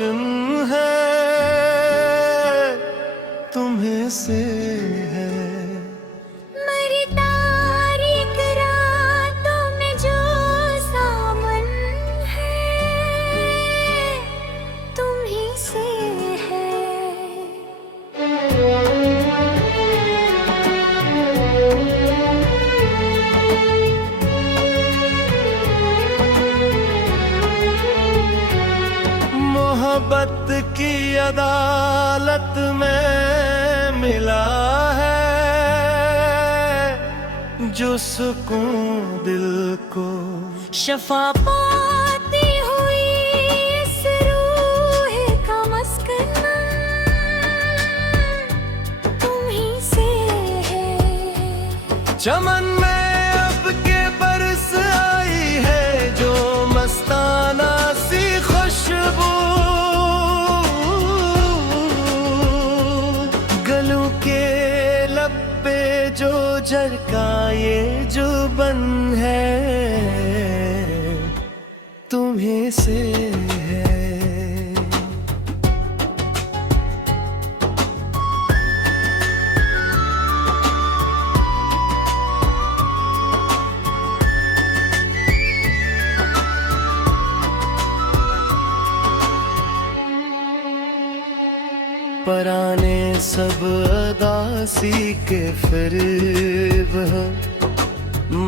रोशन है तुम्हें से है। मेरी तारीख रातों में जो सामन है तुम्ही से है। मोहब्बत की अदालत में मिला है जो सुकून दिल को। शफा पाती हुई इस रूह का मस्कन तुम्ही से है। चमन में अब के बरस आई है जो मस्ताना सी खुशबू। गलों के लब पे जो झरका ये जो बन है तुम्हें से है। पराने सब अदासी के फिर वह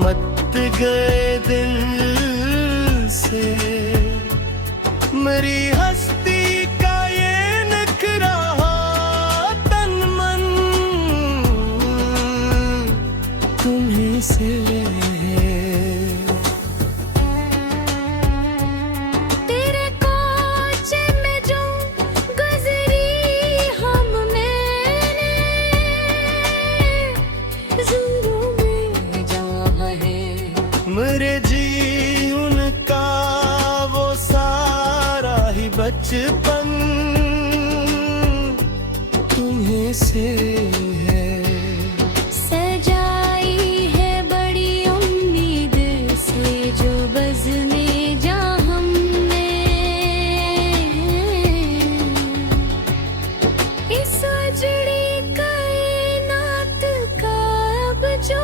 मत गए दिल से। मेरी हस्ती का ये नखरा तन मन तुम्हीं से मेरे जी उनका वो सारा ही बचपन तुम्हें से है। सजाई है बड़ी उम्मीद से जो बज़्मे जहाँ हमने इस उजड़ी कायनात का अब जो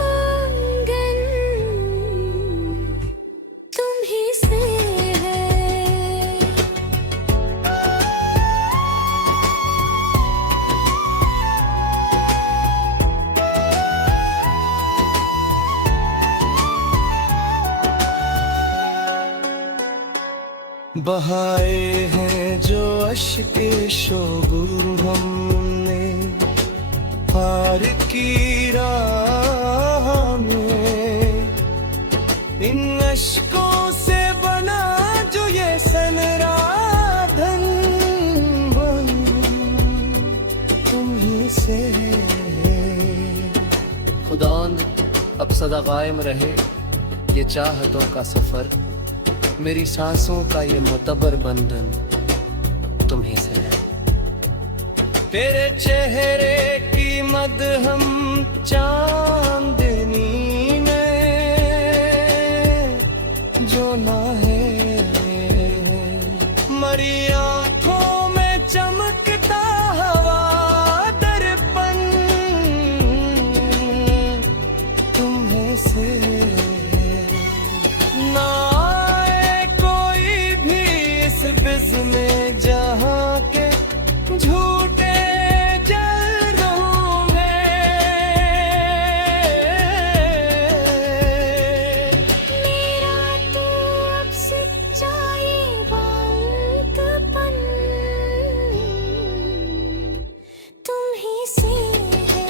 बहाए हैं जो अश्के शोगुर हमने पार की राह में। इन अश्कों से बना जो ये सनराधन बन तुम्हीं से। खुदावंद अब सदा कायम रहे ये चाहतों का सफर। मेरी सांसों का ये मोतबर बंधन तुम्हीं से है। तेरे चेहरे की मद हम चांदनी में जो ना है। मरी आँखों में चमकता हवा दर्पण तुम्हें से ना में जहाँ के झूठे जल रहूंगे। मेरा तो अब सच्चाई बांधपन तुम्हीं से है।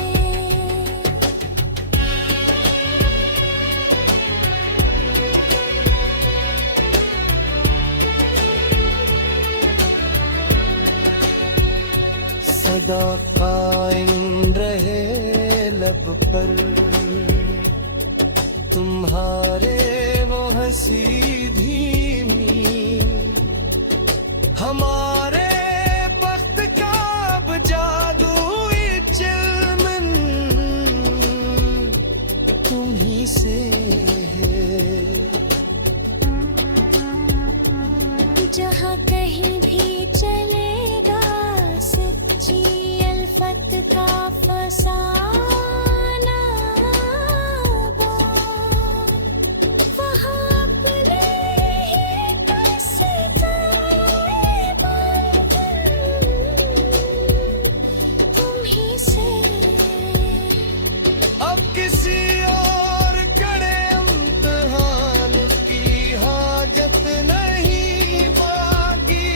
सदा कायम रहे लब पर तुम्हारे वो हंसी धीमी। हमारे वक्त का अब जादू चिलमन तुम्हीं से है। जहाँ कहीं भी चलेगा सच्ची अल्फत का फसाना होगा। वहाँ अपने ही कसते तुम ही से अब किसी और कड़े इम्तिहान की हाजत नहीं बाकी।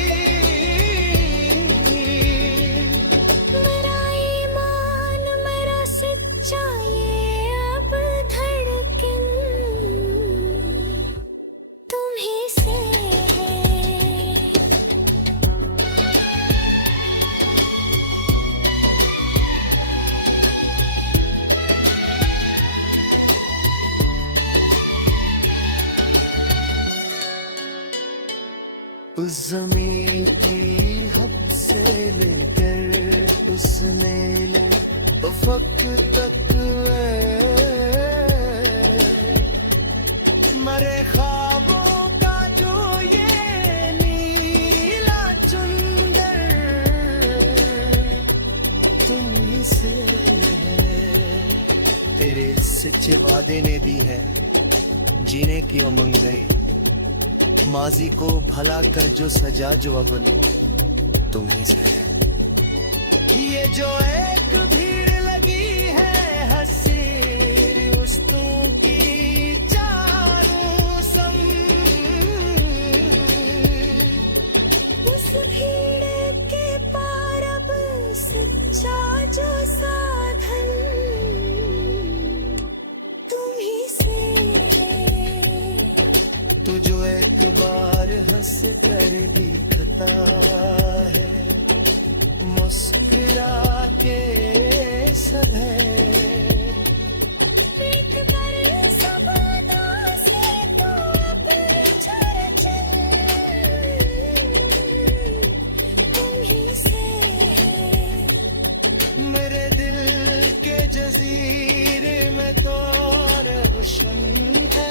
मेरा ईमान मेरा सच्चा ये अब धड़कन तुम ही से है। उस ज़मीं की हद से लेकर उस नीले उफ़क़ तक मरे ख्वाबों का जो ये नीला चुंदर तुम ही से है। तेरे सच्चे वादे ने दी है जीने की उम्मीदें, माजी को भला कर जो सजा जो अब तुम ही से है। ये जो एक भीड़ लगी है हंसी रिश्तों की चारों संग, उस भीड़ के पार अब सच्चा जो साधन तुम ही से है। तू जो एक बार हंस कर दिखता है मुस्कुरा के सब है। पीठ पर सब दासी को पर चल चल तुम ही से है। मेरे दिल के जजीरे में तो रोशन है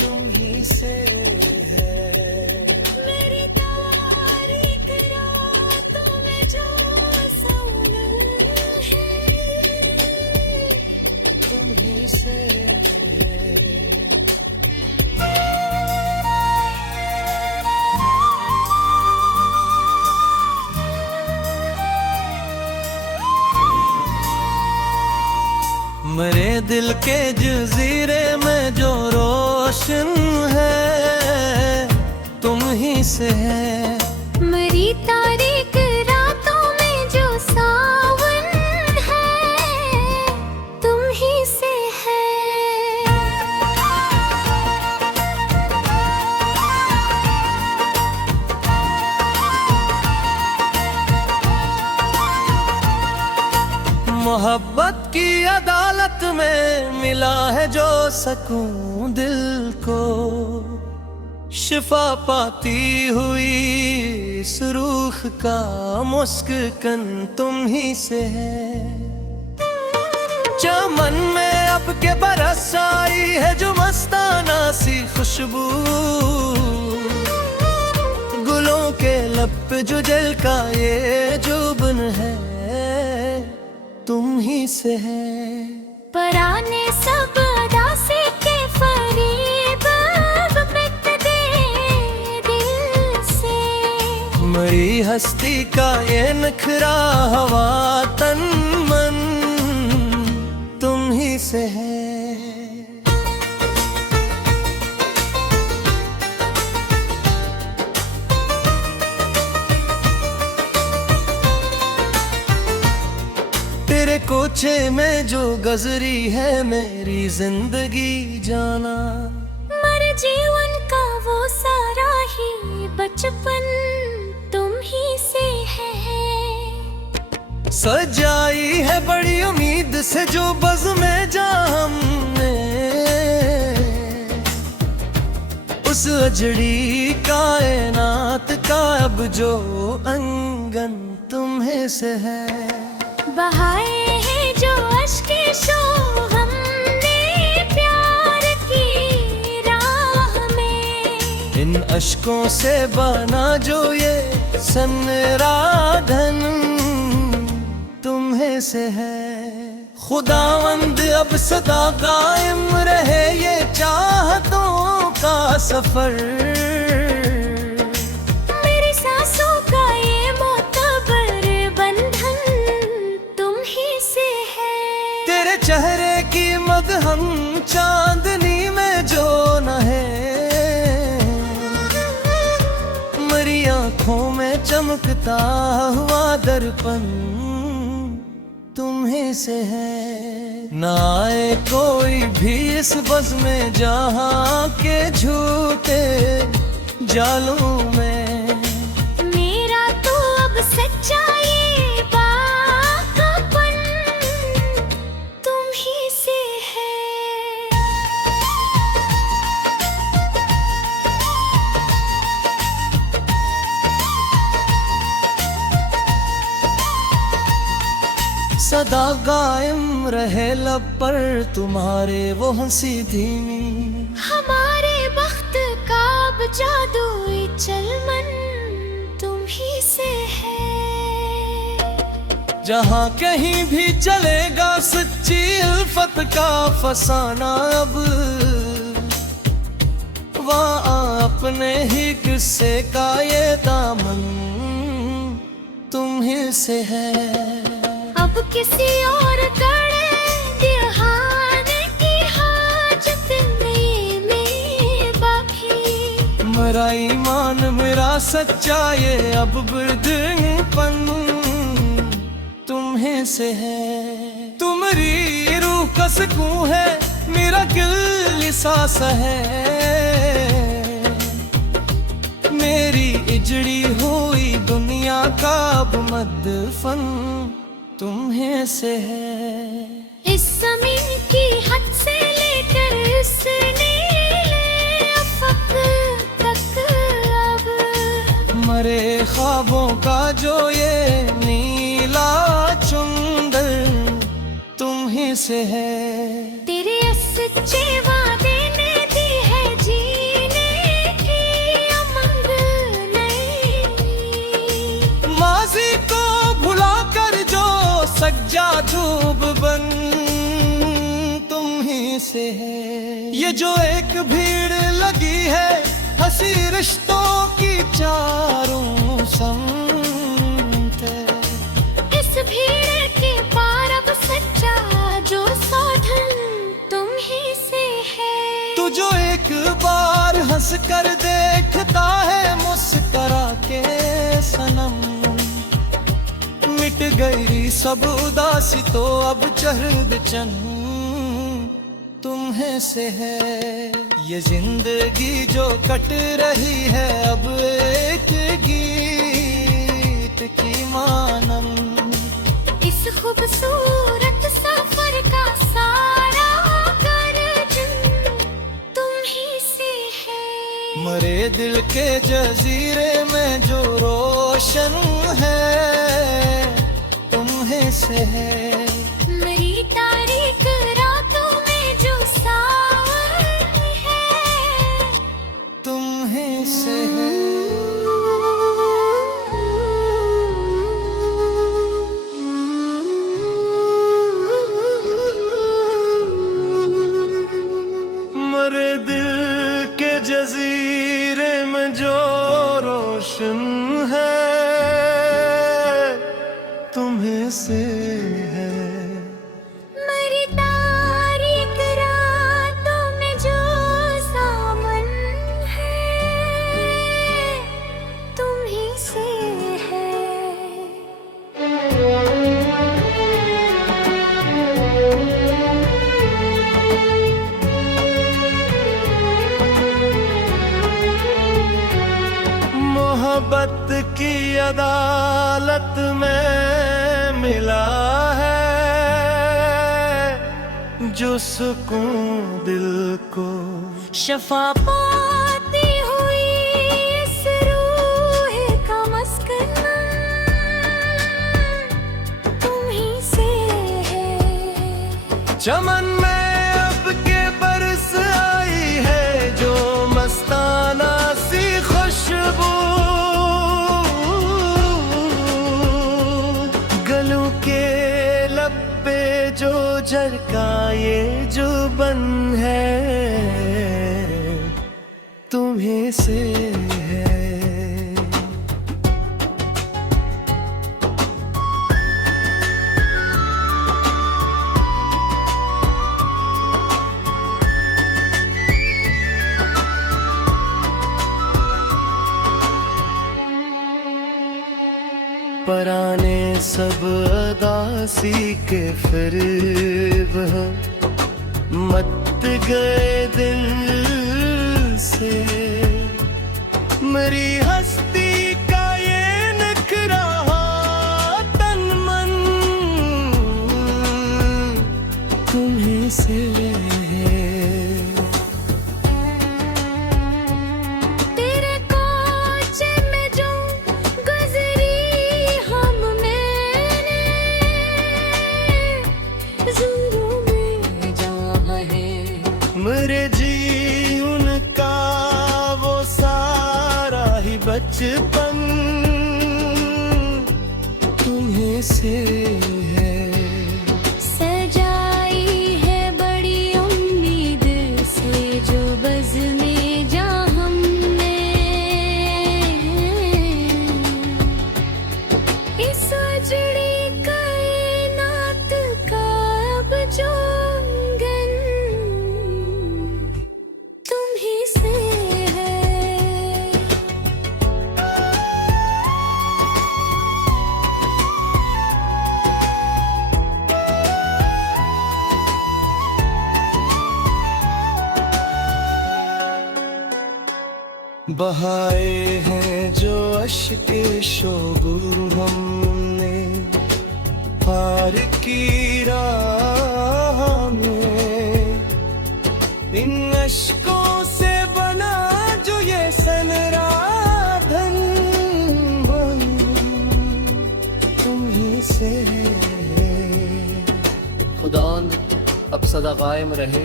तुम ही से है। मेरी तारीख रातों में जो सोना है तुम ही से है। मेरे दिल के जजीरे में जो रोशन है तुम ही से है। मरी तारीख रातों में जो सावन है तुम ही से है। मोहब्बत की अदालत में मिला है जो सकून दिल को, शिफा पाती हुई इस रूह का मुस्कान तुम ही से है। चमन में अब के बरस आई है जो मस्ताना सी खुशबू, गुलों के लब पे जो जल का ये जुबन है तुम ही से है। पराने सब दासी के फरीब अब मिट दे दिल से। मरी हस्ती का ये नखरा हवा तन मन तुम ही से है। तेरे कोचे में जो गजरी है मेरी जिंदगी जाना, मर जीवन का वो सारा ही बचपन तुम ही से है। सजाई है बड़ी उम्मीद से जो बज़ में जा हमने, उस अजड़ी कायनात का अब जो अंगन तुम्हें से है। बहाए हैं जो अश्के शो हमने प्यार की राह में, इन अश्कों से बना जो ये सनराधन तुम्हें से है। खुदावंद अब सदा कायम रहे ये चाहतों का सफर। मेरी सांसों का ये मोतबर बंधन तुम ही से है। तेरे चेहरे की मदहम चांदनी में जो न है, मरी आंखों में चमकता हुआ दर्पण तुम्हीं से है। ना आए कोई भी इस बज़ में जहां के झूठे जालों में। मेरा तो अब सच्चा ये बाकापन तुम ही से है। सदा कायम रहे लब पर तुम्हारे वो हंसी धीमी। हमारे बख्त का अब जादुई चलमन तुम ही से है। जहाँ कहीं भी चलेगा सच्ची उल्फत का फसाना, अब वहाँ अपने ही किस्से का ये दामन तुम ही से है। अब किसी और कड़े दिहाने की हाजत नहीं में बाकी। मेरा ईमान मेरा सच्चा ये अब बदपन तुम्हें से है। तुम्हारी रूह का सुकून है, मेरा दिल सांस है। मेरी इजड़ी हुई दुनिया का अब मदफन तुम्हें से है। इस जमीन की हद से लेकर इस नीले अफक तक अब मरे ख्वाबों का जो ये नीला चुंदर तुम्हीं से है। तेरे सच्चे वादे ने दी है जीने की उमंग नई। माजी को भुला कर जो सज्जा धूप बन तुम्हीं से है। ये जो एक भीड़ लगी है हंसी रिश्तों की चारों संत, इस भीड़ के पार अब सच्चा जो साधन तुम ही से है। तू जो एक बार हंस कर देखता है मुस्कुरा के सनम, मिट गई सब उदासी तो अब चहर चन तुम्हें से है। ये जिंदगी जो कट रही है अब एक गीत की मानम। इस खूबसूरत सफर का सारा गर्जन तुम ही से है। मरे दिल के जजीरे में जो रोशन है तुम्हें से है। मेरी तारीख रातों में जो सावन है तुम्हें से है। मरे दिल के जजीरे में जो रोशन है तुम्हें से है। मेरी तारीख रातों में जो सावन है तुम ही से है। मोहब्बत की अदालत में मिला है जो सुकून दिल को। शफा पाती हुई इस रूह का मस्कन तुम ही से है। चमन में अब के बरस आई है जो मस्ताना सी ये जो बन है तुम्हें से है। पराने सब अदासी के फिर मत गए दिल से। मेरी हस्ती का ये नखरा तन मन तुम्हीं से मेरे जी उनका वो सारा ही बचपन तुम्हें से है। सजाई है बड़ी उम्मीद से जो बज़्म-ए जां हमने, इस उजड़ी कायनात का अब जो बहाए हैं जो अश्के शोगुर हमने पार की राह में। इन अश्कों से बना जो ये सनराधन तुम्हीं से खुदावंद अब सदा कायम रहे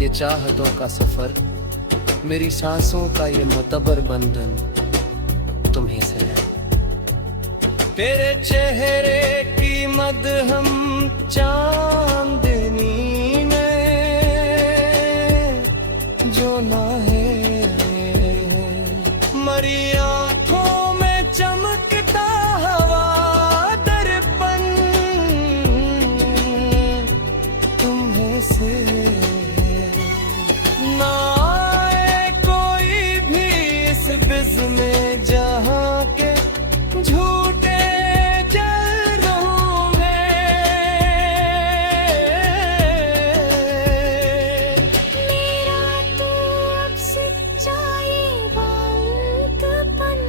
ये चाहतों का सफर। मेरी सांसों का ये मुतबर बंधन तुम्हीं से है। तेरे चेहरे की मदहम चांदनी ने जो ना है मरी आंखों में चमकता हवा दर्पण तुम्हें से ना बिज़्म-ए जहां के झूठे जलरों में। मेरा तो अब सच्चा ये बांधपन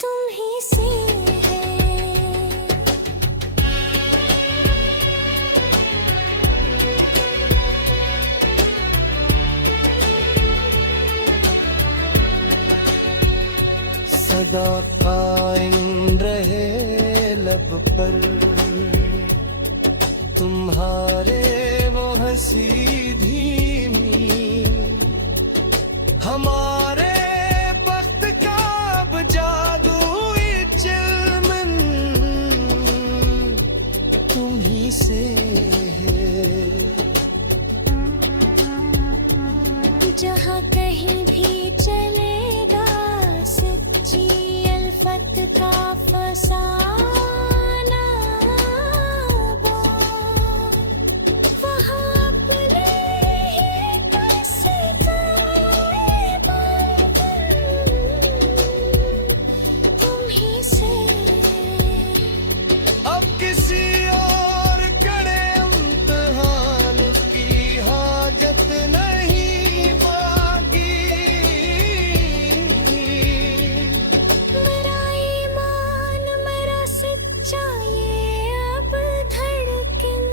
तुम्हीं से है। सदा कायम रहे लब पर तुम्हारे वो हंसी धीमी। हमारे वक्त का अब जादू चिलमन तुम्हीं से है। जहाँ कहीं भी चलेगा सच्ची अल्फत का फसाना, वहाँ अपने ही तुम्हीं से। अब किसी और कड़े इम्तिहान की हाजत नहीं बाकी। मेरा ईमान मेरा सच्चा ये अब धड़कन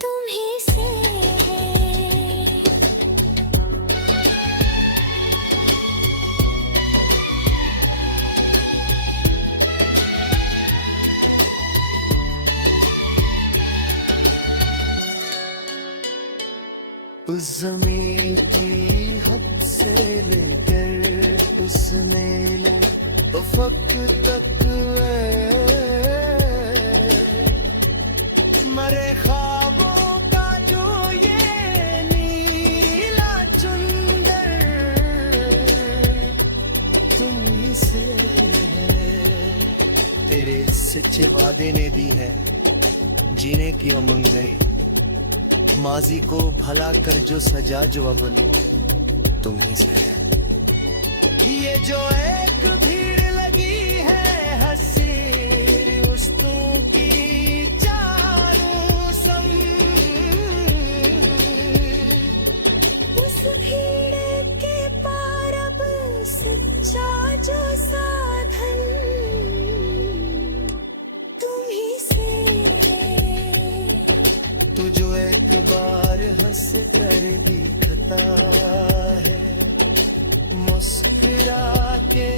तुम्हीं से है। उस ज़मीन की हद से लेकर उस मेले उफ़क़ तक तुम्हारे ख्वाबों का जो ये नीला चुंदर तुम ही से है। तेरे सच्चे वादे ने दी है जीने की उमंग नई, माजी को भला कर जो सजा जो अब तुम ही से है। ये जो एक भीड़ लगी है हसीर उस्तों की चारों संग, उस भीड़ के पार अब सच्चा जो साधन तुम ही से है। तू जो एक बार हंस कर दिखता है, मुस्कुरा के